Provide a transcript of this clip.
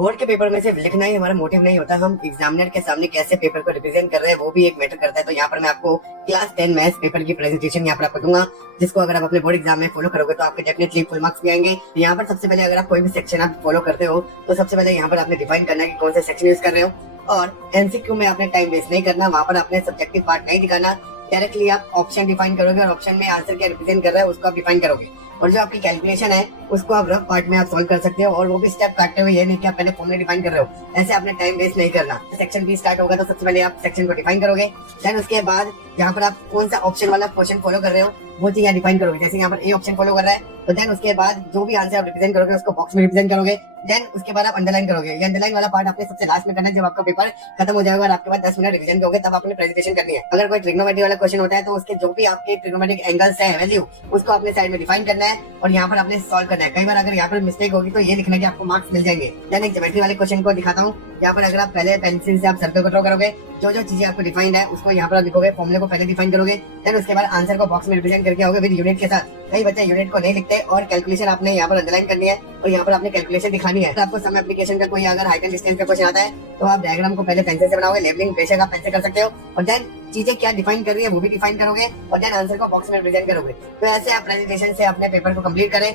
Board के paper में सिर्फ लिखना ही हमारा मोटिव नहीं होता, हम एग्जामिनर के सामने कैसे पेपर को रिप्रेजेंट कर रहे हैं वो भी एक मैटर करता है। तो यहाँ पर मैं आपको क्लास 10 मैथ्स पेपर की प्रेजेंटेशन यहाँ पर आपको दूंगा, जिसको अगर आप अपने बोर्ड एग्जाम में फॉलो करोगे तो आपके डेफिनेटली फुल मार्क्स भी आएंगे। यहाँ पर सबसे पहले अगर आप कोई भी सेक्शन आप फॉलो करते हो तो सबसे पहले यहाँ पर आपने डिफाइन करना है कि कौन सा सेक्शन यूज कर रहे हो, और एमसीक्यू में आपने टाइम वेस्ट नहीं करना, वहाँ पर आपने सब्जेक्टिव पार्ट नहीं दिखाना। डायरेक्टली आप ऑप्शन डिफाइन करोगे और ऑप्शन में आंसर क्या रिप्रेजेंट कर रहा है उसको आप डिफाइन करोगे, और जो आपकी कैलकुलेशन है उसको आप रफ पार्ट में आप सॉल्व कर सकते हो, और वो भी स्टेप काटते हुए, ये नहीं कि आप पहले फॉर्मूला डिफाइन कर रहे हो। ऐसे आपने टाइम वेस्ट नहीं करना। सेक्शन बी स्टार्ट होगा तो सबसे पहले आप सेक्शन को डिफाइन करोगे, देन उसके बाद यहाँ पर आप कौन सा ऑप्शन वाला क्वेश्चन फॉलो कर रहे हो वो चीज यहाँ डिफाइन करोगे। जैसे यहाँ पर ए ऑप्शन फॉलो कर रहा है तो देन उसके बाद जो भी आंसर आप रिप्रेजेंट करोगे उसको बॉक्स में रिप्रेजेंट करोगे, देन उसके बाद आप अंडरलाइन करोगे। ये अंडरलाइन वाला पार्ट आपने सबसे लास्ट में करना है जब आपका पेपर खत्म हो जाएगा और आपके पास 10 मिनट रिवीजन होगे, तब आपने प्रेजेंटेशन करनी है। अगर कोई ट्रिग्नोमेट्री वाला क्वेश्चन होता है तो उसके जो भी आपके ट्रिग्नोमेट्रिक एंगल्स है वैल्यू उसको अपने साइड में डिफाइन करना है और यहाँ पर आपने सॉल्व करना है। कई बार अगर यहाँ पर मिस्टेक होगी तो ये लिखना है कि आपको मार्क्स मिल जाएंगे। देन एक ज्योमेट्री वाले क्वेश्चन को दिखाता हूँ। यहाँ पर अगर आप पहले पेंसिल से आप सर्कल को ड्रॉ करोगे, जो जो चीजें आपको डिफाइंड है उसको यहाँ पर आप लिखोगे, फॉर्मूले को पहले डिफाइन करोगे, देन उसके बाद आंसर को बॉक्स में रिप्रेजेंट करके आओगे विद यूनिट के साथ। कई बच्चे यूनिट को नहीं लिखते और कैलकुलेशन आपने यहाँ पर अंडरलाइन करनी है और यहाँ पर आपने कैलकुलेशन दिखानी है। तो आपको सम एप्लीकेशन का कोई अगर हाइट एंड डिस्टेंस का क्वेश्चन आता है तो आप डायग्राम को पहले पेंसिल से बनाओगे, लेबलिंग बेशक आप पेन से कर सकते हो, और देन चीजें क्या डिफाइन कर रही है वो भी डिफाइन करोगे और देन आंसर को बॉक्स में रिप्रेजेंट करोगे। तो ऐसे आप प्रेजेंटेशन से अपने पेपर को कंप्लीट करें।